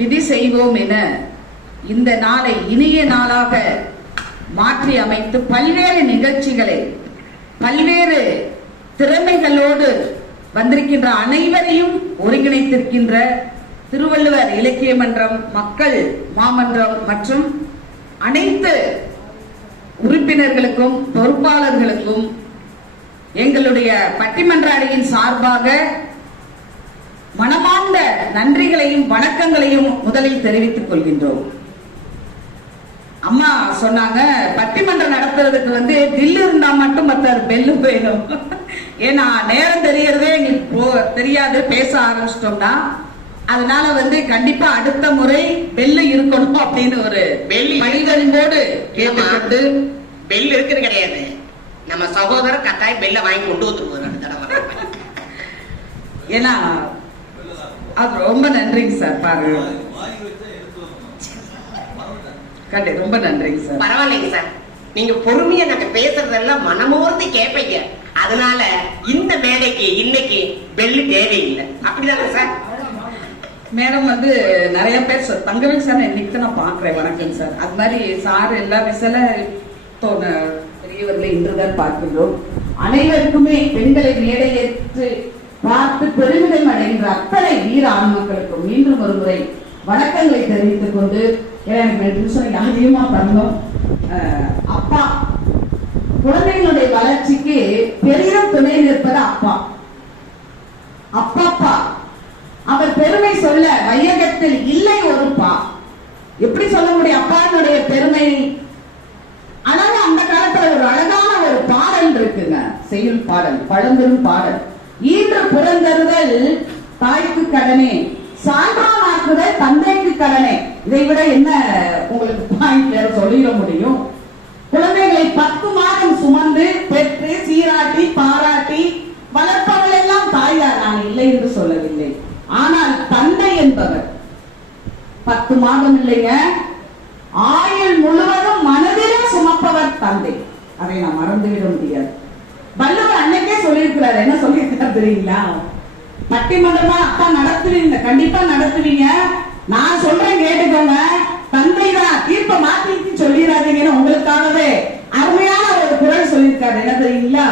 விதி செய்வோம் என இந்த நாளை இனிய நாளாக மாற்றி அமைத்து பல்வேறு நிகழ்ச்சிகளை பல்வேறு திறமைகளோடு வந்திருக்கின்ற அனைவரையும் ஒருங்கிணைத்திருக்கின்ற திருவள்ளுவர் இலக்கிய மன்றம் மக்கள் மாமன்றம் மற்றும் அனைத்து உறுப்பினர்களுக்கும் பொறுப்பாளர்களுக்கும் எங்களுடைய பட்டிமன்ற அணியின் சார்பாக மனமார்ந்த நன்றிகளையும் வணக்கங்களையும் முதலில் தெரிவித்துக் கொள்கின்றோம். அம்மா சொன்னாங்க பட்டிமன்றம் நடத்துறதுக்கு வந்து தில்லு இருந்தா மட்டும் மற்ற பெல்லு வேணும். ஏன்னா நேரம் தெரியறதே எங்களுக்கு தெரியாது பேச ஆரம்பிச்சிட்டோம்னா. அதனால வந்து கண்டிப்பா அடுத்த முறை பெல்லு இருக்கணும் அப்படின்னு ஒரு பணிகளின்போடு கேட்டுக்கொண்டு பெல் இருக்குது கிடையாது. நம்ம சகோதரர் கட்டாயம் பெல்ல வாங்கி கொண்டு வந்துருவாரு ஏன்னா அது ரொம்ப நன்றிங்க சார் பாருங்க. கண்டி ரொம்ப நன்றிங்க சார். பரவாயில்லைங்க சார். நீங்க பொறுமையா நாங்க பேசுறதெல்லாம் மனமோர்ந்து கேட்பீங்க அதனால இந்த மேடைக்கு இன்னைக்கு பெல்லு தேவையில்லை. அப்படிதானே சார்? மேடம் வந்து நிறைய பேர் சொல் தங்கவேல் சார் இன்னைக்கு தான் நான் பாக்குறேன் வணக்கம் சார். அது மாதிரி சார் எல்லாமே சில தோண பெரியவர்களை இன்றுதான் பார்க்கின்றோம். அனைவருக்குமே பெண்களை மேடையேற்று பார்த்து பெருமிதம் அடைகின்ற அத்தனை வீர ஆன்மக்களுக்கும் மீண்டும் ஒரு முறை வணக்கங்களை தெரிவித்துக் கொண்டு ஏன்னா எனக்கு டியூஷன் அதிகமா பண்ணோம் அஹ், அப்பா. குழந்தைகளுடைய வளர்ச்சிக்கு பெரிய துணை நிற்பது அப்பா. அப்பாப்பா. அவர் பெருமை சொல்ல வையகத்தில் இல்லை ஒரு பா எப்படி சொல்ல முடியும்? அப்பானுடைய பெருமை. அழகா அந்த காலத்துல ஒரு அழகான ஒரு பாடல் இருக்குங்க. செய்யுள் பாடல் பழம்பெரும் பாடல். புறந்தருதல் தாய்க்கு கடனே. சான்றானாக்குதல் தந்தைக்கு கடனே. இதை விட என்ன உங்களுக்கு பாயிண்ட் வேற சொல்லிட முடியும்? குழந்தைகளை பத்து மாதம் சுமந்து பெற்று சீராட்டி பாராட்டி வளர்ப்பவள் எல்லாம் தாயார் நான் இல்லை என்று சொல்லவில்லை. ஆனால் தந்தை என்பவர். பத்து மாதம் இல்லைங்க. ஆயுள் முழுவதும் மனதிலும் சுமப்பவர் தந்தை. அதை நான் மறந்துவிட முடியாது. நடத்துறீங்களா? பட்டிமன்றமா அப்பா நடத்துவீங்க கண்டிப்பா நடத்துவீங்க. நான் சொல்றேன் கேட்டுக்கோங்க. தந்தை தான் தீர்ப்ப மாத்தி சொல்லிடாதீங்கன்னு உங்களுக்காகவே அருமையான ஒரு குரல் சொல்லியிருக்காரு. என்ன தெரியுங்களா?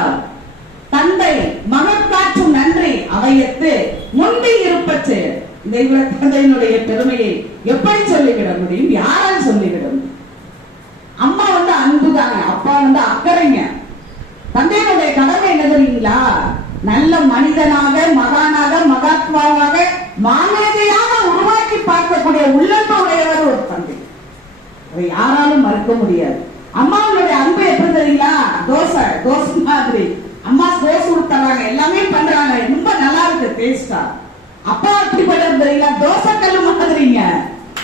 தந்தை மகற்காற்றும் நன்றி. அவையத்து முந்தி இருப்பச்சு. இதை தந்தையினுடைய பெருமையை எப்படி சொல்லிவிட முடியும்? யாரால் சொல்லிவிட முடியும்? அம்மா வந்து அன்பு தாங்க அப்பா வந்து அக்கறைங்க. தந்தையினுடைய கடமை நல்ல மனிதனாக மகானாக மகாத்மாவாக மாமேதையாக உருவாக்கி பார்க்கக்கூடிய உள்ளன்பு உடையவர் ஒரு தந்தை. அதை யாராலும் மறுக்க முடியாது. அம்மாவுடைய அன்பு எப்படி தெரியுங்களா? தோசை தோசை மாதிரி. அம்மா தோசை கொடுத்துறாங்க எல்லாமே பண்றாங்க. ரொம்ப நல்லா இருக்கு டேஸ்டா அப்பா அப்படி பண்றது தெரியுங்களா? தோசை கல்லு மாதிரிங்க.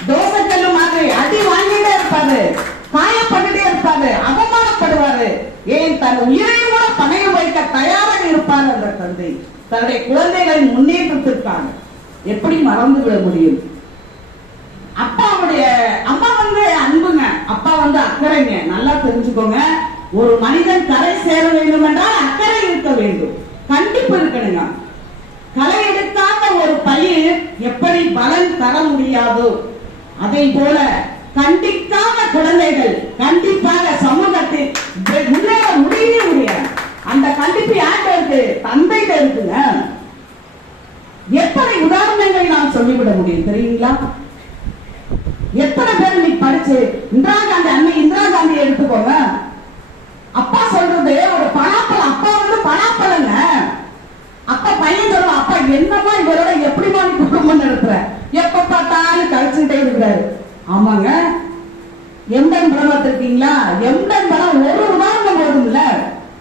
தோசை கல்லு மாதிரி அடி வாங்கிட்டே இருப்பாரு. காயப்பட்டுட்டே இருப்பாரு. அவமானப்படுவாரு. ஏன் தன் உயிரையும் கூட பணையம் வைக்க தயாராக இருப்பார் அந்த தந்தை தன்னுடைய குழந்தைகளின் முன்னேற்றத்திற்காக எப்படி மறந்து விட முடியும்? அப்பாவுடைய அம்மா வந்து அன்புங்க. அப்பா வந்து அக்கறைங்க. நல்லா தெரிஞ்சுக்கோங்க. ஒரு மனிதன் கரை சேர வேண்டும் என்றால் அக்கறை இருக்க வேண்டும். கண்டிப்பு இருக்கணுங்க. களை எடுக்காத ஒரு பயிர் எப்படி பலன் தர முடியாதோ? அதை போல கண்டிக்காத குழந்தைகள் கண்டிப்பாக சமூகத்தில் முன்னேற முடியவே முடியாது. அந்த கண்டிப்பு யார்கிட்ட இருக்கு? தந்தைகிட்ட இருக்குங்க. எத்தனை உதாரணங்களை நாம் சொல்லிவிட முடியும் தெரியுங்களா? எத்தனை பேர் நீ படிச்சு இந்திரா காந்தி அன்னை இந்திரா காந்தி எடுத்துக்கோங்க. அப்பா சொல்றது ஒரு பலாப்பழம். அப்பா வந்து பலாப்பழங்க. அப்பா பையன் சொல்லுவான் அப்பா என்னமா இவரோட எப்படிமா நீ குடும்பம் நடத்துற? எப்ப பார்த்தாலும் கழிச்சுட்டே இருக்கிறாரு. ஆமாங்க. எம்பன் படம் பார்த்திருக்கீங்களா எம்பன் படம் ஒரு உதாரணம் போதும்ல.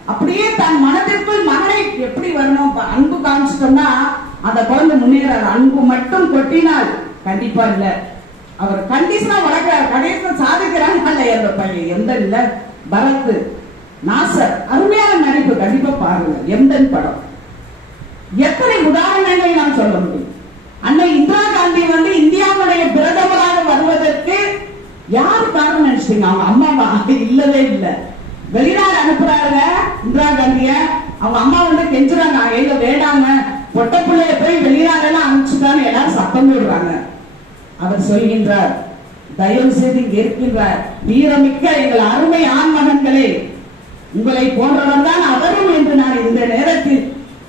அப்படியே தன் மனதிற்குள் மகனை எப்படி வரணும்? அன்பு காமிச்சிட்டோம்னா அந்த குழந்தை முன்னேறாது. அன்பு மட்டும் கொட்டினால் கண்டிப்பா இல்ல. அவர் கண்டிஷனா வளர்க்கிறார் கடைசியா சாதிக்கிறாங்க இல்லையா அந்த பையன். எந்த இல்ல பரத் நாசர். அருமையான நடிப்பு. கண்டிப்பா பாருங்க. எந்தன் படம். எத்தனை உதாரணங்களை நாம் சொல்ல முடியும்? அன்னை இந்திரா காந்தி வந்து இந்தியாவுடைய பிரதமர் யார் காரணம் நினைச்சீங்க அவங்க அம்மா இல்லவே இல்லை. வெளிநாடு அனுப்புறாங்க இந்திரா காந்திய. அவங்க அம்மா வந்து கெஞ்சுறாங்க எங்க வேண்டாங்க பொட்ட பிள்ளைய போய் வெளிநாடு எல்லாம் அனுப்பிச்சுட்டான்னு எல்லாரும் சத்தம் போடுறாங்க. அவர் சொல்கின்றார் தயவு செய்து இங்க இருக்கின்றார். வீரமிக்க எங்கள் அருமை ஆண்மகன்களே உங்களை போன்றவர் தான் அவரும் என்று நான் இந்த நேரத்தில்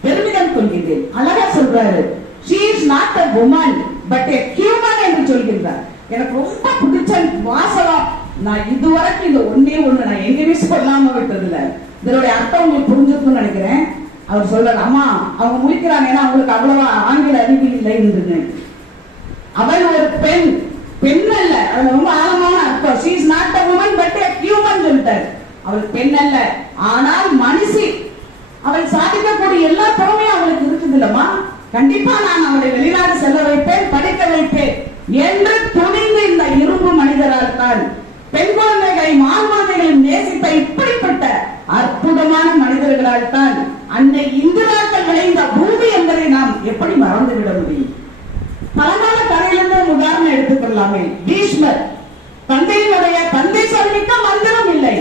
பெருமிதம் கொள்கிறேன் அழகா சொல்றாரு she is not a woman but a human என்று சொல்கின்றார். எனக்கு ரொம்ப பிடிச்ச வாசகம். நான் இதுவரைக்கும் இந்த ஒன்னே ஒண்ணு நான் எங்கேயுமே சொல்லாம விட்டதில்ல. இதனுடைய அர்த்தம் உங்களுக்கு புரிஞ்சிருக்கும்னு நினைக்கிறேன். அவர் சொல்றாரு அம்மா அவங்க முடிக்கிறாங்க ஏன்னா அவங்களுக்கு அவ்வளவா ஆங்கில அறிவு இல்லை என்று அவள் ஒரு பெண். பெண் அல்ல. அது ரொம்ப ஆழமான அர்த்தம். She is not a woman but a human சொல்லிட்டார். அவள் பெண் அல்ல. ஆனால் மனுஷி. அவள் சாதிக்கக்கூடிய எல்லா திறமையும் அவளுக்கு இருக்குது இல்லம்மா கண்டிப்பா நான் அவளை வெளிநாடு செல்ல வைப்பேன் படிக்க வைப்பேன். என்று துணிந்து இந்த இரும்பு மனிதரால் தான் பெண் குழந்தைகளை மான் நேசித்த இப்படிப்பட்ட அற்புதமான மனிதர்களால் தான் அன்னை இந்திராக்கள் விளைந்த பூமி என்பதை நாம் எப்படி மறந்துவிட முடியும்? பழங்கால கதையிலிருந்து ஒரு உதாரணம் எடுத்துக்கொள்ளலாமே பீஷ்மர். தந்தையினுடைய தந்தை சொல்லிக்க மந்திரம் இல்லை.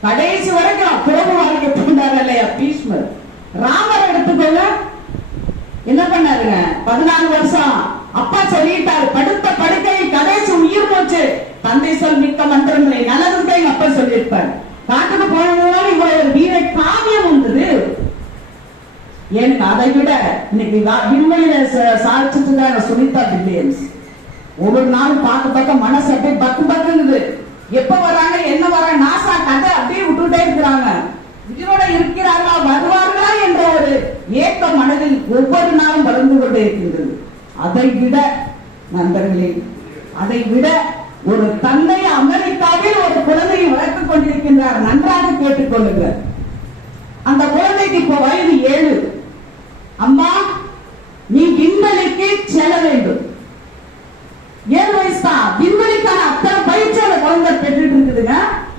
கடைசி வரைக்கும் துறவு வாழ்க்கை பூண்டார் இல்லையா பீஷ்மர்? ராமர் எடுத்துக்கொள்ள என்ன பண்ணாருங்க? பதினாலு வருஷம் அப்பா சொல்லிட்டாரு படுத்த படுக்கையில் கடைசி உயிர் போச்சு. தந்தை சொல் மிக்க மந்திரங்களை நல்லதுதான் எங்க அப்பா சொல்லியிருப்பார். காட்டுக்கு போனதுனால இவ்வளவு ஒரு வீர காவியம் வந்தது ஏன் அதை விட இன்னைக்கு வா- விண்வெளியில ச- சாதிச்சுட்டு இருந்தாங்க சுனிதா வில்லியம்ஸ். ஒவ்வொரு நாளும் பார்க்க பார்க்க மனசு அப்படியே பக்கு பக்குங்குது. எப்ப வராங்க என்ன வராங்க நாசா கதை அப்படியே விட்டுட்டே இருக்கிறாங்க. உயிரோட இருக்கிறார்களா வருவார்களா என்ற ஒரு ஏக்கம் மனதில் ஒவ்வொரு நாளும் வளர்ந்து கொண்டே இருக்கின்றது. அதை விட நண்பர்களே அதை விட ஒரு தந்தை அமெரிக்காவில் ஒரு குழந்தையை வளர்த்துக் கொண்டிருக்கின்றார். நன்றாக கேட்டுக்கொள்ளுங்கள் அந்த குழந்தைக்கு இப்போ வயது ஏழு. அம்மா நீ விண்வெளிக்கு செல்ல வேண்டும். ஏழு வயசு தான் விண்வெளிக்கான அத்தனை பயிற்சி அந்த குழந்தை பெற்றுட்டு இருக்குதுங்க.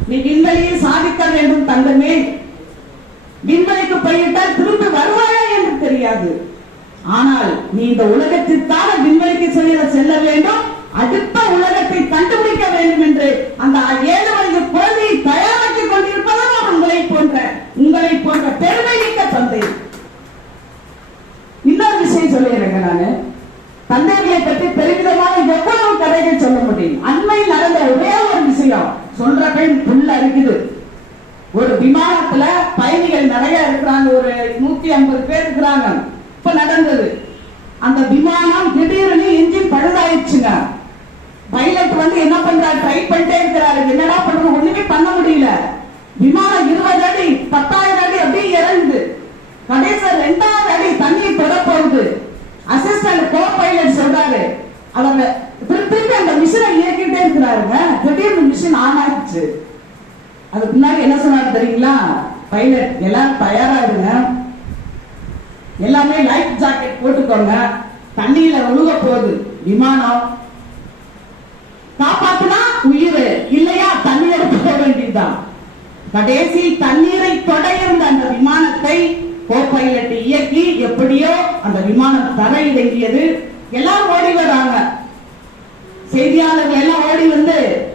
நீ விண்வெளியை சாதிக்க வேண்டும் தங்கமே. விண்வெளிக்கு போயிட்டால் திரும்பி வருவாயா என்று தெரியாது. ஆனால் நீ இந்த உலகத்திற்கான விண்வெளிக்கு செல்ல செல்ல வேண்டும். அடுத்த உலகத்தை கண்டுபிடிக்க வேண்டும் என்று அந்த ஏழு வயது குழந்தையை தயாராக்கி கொண்டிருப்பதும் உங்களை போன்ற உங்களை போன்ற பெருமை மிக்க தந்தை. இன்னொரு விஷயம் சொல்லிடுறேங்க நானு. தந்தைகளை பற்றி பெருமிதமாக எவ்வளவு கதைகள் சொல்ல முடியும். அண்மையில் நடந்த ஒரே ஒரு விஷயம். சொல்ற பெண் புல்ல இருக்குது ஒரு விமானத்துல பயணிகள் நிறைய இருக்கிறாங்க. ஒரு நூத்தி ஐம்பது பேர் இருக்கிறாங்க. இப்ப நடந்தது. அந்த விமானம் திடீர்னு இன்ஜின் பழுதாயிடுச்சுங்க பைலட் வந்து என்ன பண்றாரு? ட்ரை பண்ணிட்டே இருக்கிறாரு. என்னடா பண்றது? ஒண்ணுமே பண்ண முடியல. விமானம் இருபது அடி பத்தாயிரம் அடி அப்படியே இறங்குது. கடைசியா ரெண்டாவது அடி தண்ணி தொட போகுது. அசிஸ்டன்ட் கோ பைலட் சொல்றாரு. அவங்க திருப்பி அந்த மிஷினை இயக்கிட்டே இருக்கிறாருங்க. திடீர்னு மிஷின் ஆன் ஆயிடுச்சு. அதுக்கு முன்னாடி என்ன சொன்னாரு தெரியுங்களா? பைலட் எல்லாரும் தயாரா இருங்க. எல்லாமே லைஃப் ஜாக்கெட் போட்டுக்கோங்க. தண்ணியில ஒழுக போகுது. விமானம். காப்பாத்துனா உயிர். இல்லையா தண்ணீரை போக வேண்டியதுதான். கடைசி தண்ணீரை தொட இருந்த அந்த விமானத்தை கோப்பைலட் இயக்கி எப்படியோ அந்த விமானம் தரை இறங்கியது. எல்லாரும் ஓடி வராங்க. செய்தியாளர்கள் எல்லாம் ஓடி வந்து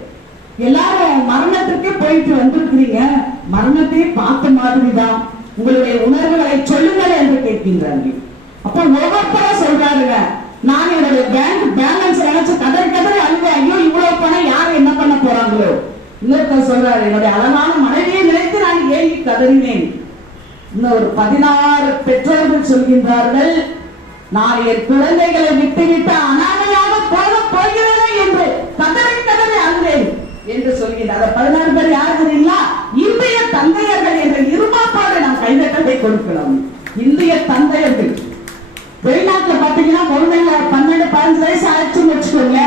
எல்லாரும் மரணத்துக்கு போயிட்டு வந்திருக்கிறீங்க. மரணத்தை பார்த்த மாதிரிதான். உங்களுடைய உணர்வுகளை சொல்லுங்கள் என்று கேட்கின்றார்கள் அப்ப ஒவ்வொருத்தரும் சொல்றாருங்க. நான் என்னுடைய பேங்க் பேலன்ஸ் நினைச்சு கதறி கதறி அழுது ஐயோ இவ்வளவு பணம் யார் என்ன பண்ண போறாங்களோ? இன்னொருத்தர் சொல்றாரு என்னுடைய அழகான மனைவியை நினைத்து நான் ஏங்கி கதறினேன். இன்னொரு பதினாறு பெற்றோர்கள் சொல்கின்றார்கள் நான் என் குழந்தைகளை விட்டுவிட்டு அனாதையாக போக போகிறேன் என்று கதறி கதறி அழுதேன் என்று சொல்கிறார் பதினாறு பேர் யார் கொடுக்கலாம். இந்திய தந்தையர்கள். வெளிநாட்டுல பாத்தீங்கன்னா குழந்தைங்க பன்னெண்டு பதினஞ்சு வயசு ஆச்சுன்னு வச்சுக்கோங்க